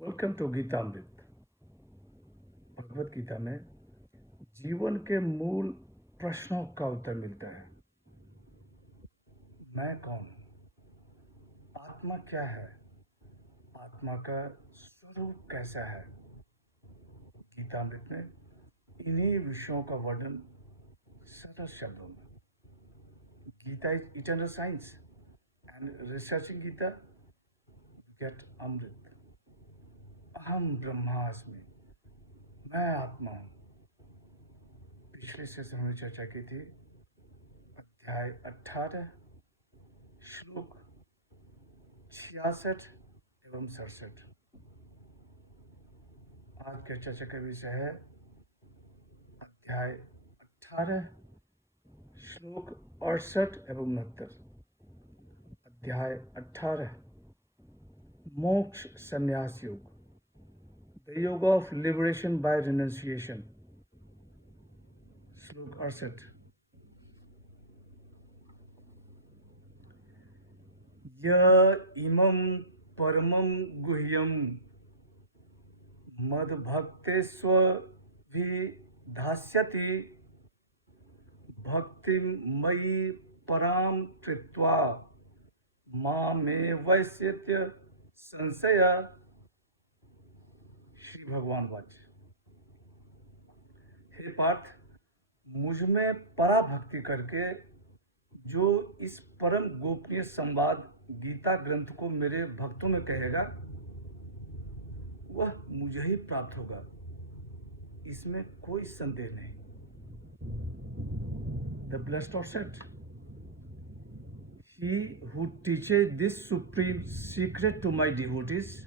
Welcome to Geetamrit. Bhagavad Gita में जीवन के मूल प्रश्नों का उत्तर मिलता है। मैं कौन हूँ? आत्मा क्या है? आत्मा का स्वरूप कैसा है? गीतामृत में इन्हीं विषयों का वर्णन सरल शब्दों में। Gita is eternal science and researching Gita you get amrit. अहम ब्रह्मास्मि, मैं आत्मा हूँ। पिछले सेशन में चर्चा की थी अध्याय 18 श्लोक 66 एवं 67। आज के चर्चा का विषय है अध्याय 18 श्लोक 68 एवं 69। अध्याय 18 मोक्ष संन्यास योग, द योग ऑफ लिबरेशन बाय रिनंसिएशन। श्लोक 68। य इमं परमं गुह्यं मद्भक्तेष्वभिधास्यति भक्तिं मयि परां कृत्वा मामेवैष्यत्य संशय। श्री भगवान वाच। हे पार्थ, मुझ में पराभक्ति करके जो इस परम गोपनीय संवाद गीता ग्रंथ को मेरे भक्तों में कहेगा वह मुझे ही प्राप्त होगा, इसमें कोई संदेह नहीं। The blessed are said, he who teaches this supreme secret to my devotees,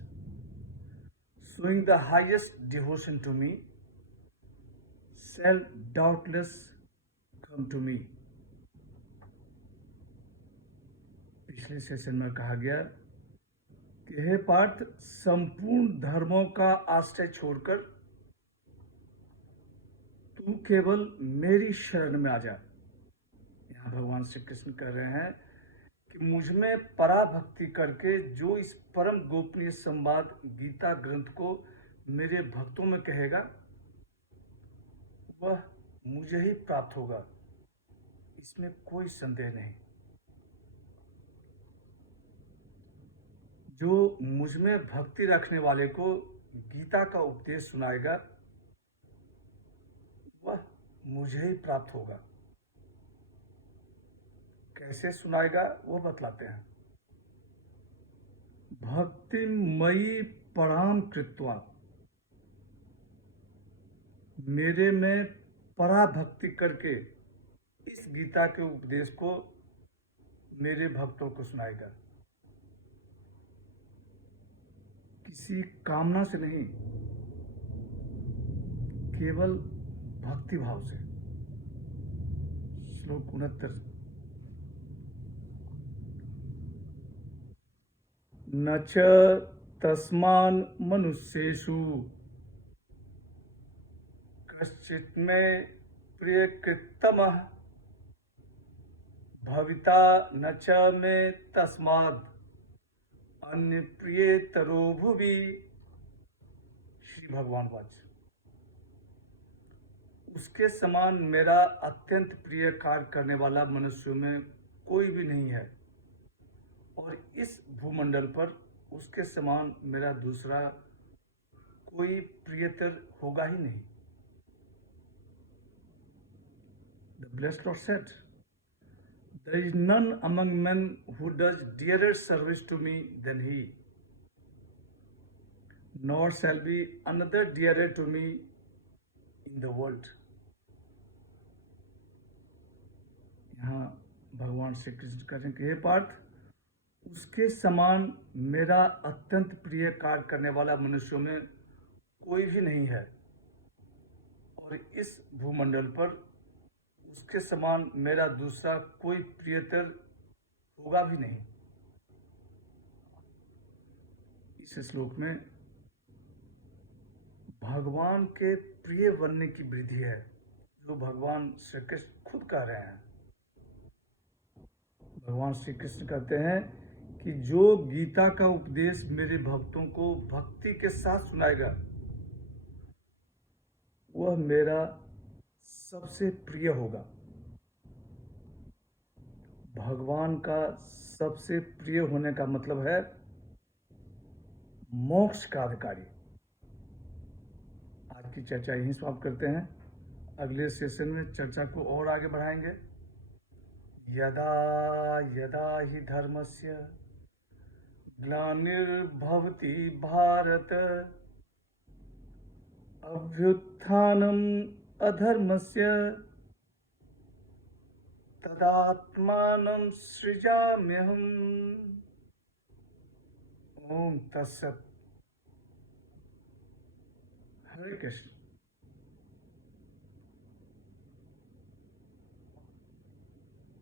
showing the highest devotion to me, shall doubtless come to me. पिछले सेशन में कहा गया कि हे पार्थ, संपूर्ण धर्मों का आश्रय छोड़कर तू केवल मेरी शरण में आ जा। यहाँ भगवान श्री कृष्ण कह रहे हैं कि मुझ में पराभक्ति करके जो इस परम गोपनीय संवाद गीता ग्रंथ को मेरे भक्तों में कहेगा वह मुझे ही प्राप्त होगा, इसमें कोई संदेह नहीं। जो मुझ में भक्ति रखने वाले को गीता का उपदेश सुनाएगा वह मुझे ही प्राप्त होगा। कैसे सुनाएगा वो बतलाते हैं। भक्ति मयि पराम कृत्वा, मेरे में पराभक्ति करके इस गीता के उपदेश को मेरे भक्तों को सुनाएगा। किसी कामना से नहीं, केवल भक्ति भाव से। श्लोक 69। न च तस्मान् मनुष्येषु कश्चित् मे प्रियकृत्तमः भविता न च मे तस्माद् अन्य प्रियतरो भुवि। श्री भगवान वाच। उसके समान मेरा अत्यंत प्रिय कार्य करने वाला मनुष्यों में कोई भी नहीं है, और इस भूमंडल पर उसके समान मेरा दूसरा कोई प्रियतर होगा ही नहीं। The blessed are said, there is none among men who does dearer service to me than he, nor shall be another dearer to me in the world. यहाँ भगवान श्री कृष्ण कहते हैं कि हे पार्थ, उसके समान मेरा अत्यंत प्रिय कार्य करने वाला मनुष्यों में कोई भी नहीं है, और इस भूमंडल पर उसके समान मेरा दूसरा कोई प्रियतर होगा भी नहीं। इस श्लोक में भगवान के प्रिय बनने की वृद्धि है, जो भगवान श्री कृष्ण खुद कह रहे हैं। भगवान श्री कृष्ण कहते हैं कि जो गीता का उपदेश मेरे भक्तों को भक्ति के साथ सुनाएगा वह मेरा सबसे प्रिय होगा। भगवान का सबसे प्रिय होने का मतलब है मोक्ष का अधिकारी। आज की चर्चा यहीं समाप्त करते हैं। अगले सेशन में चर्चा को और आगे बढ़ाएंगे। यदा यदा हि धर्मस्य ग्लानिर्भवति भारत अभ्युत्थानम् अधर्मस्य तदात्मानं सृजाम्यहम्। ओम तत्सत। हरे कृष्ण।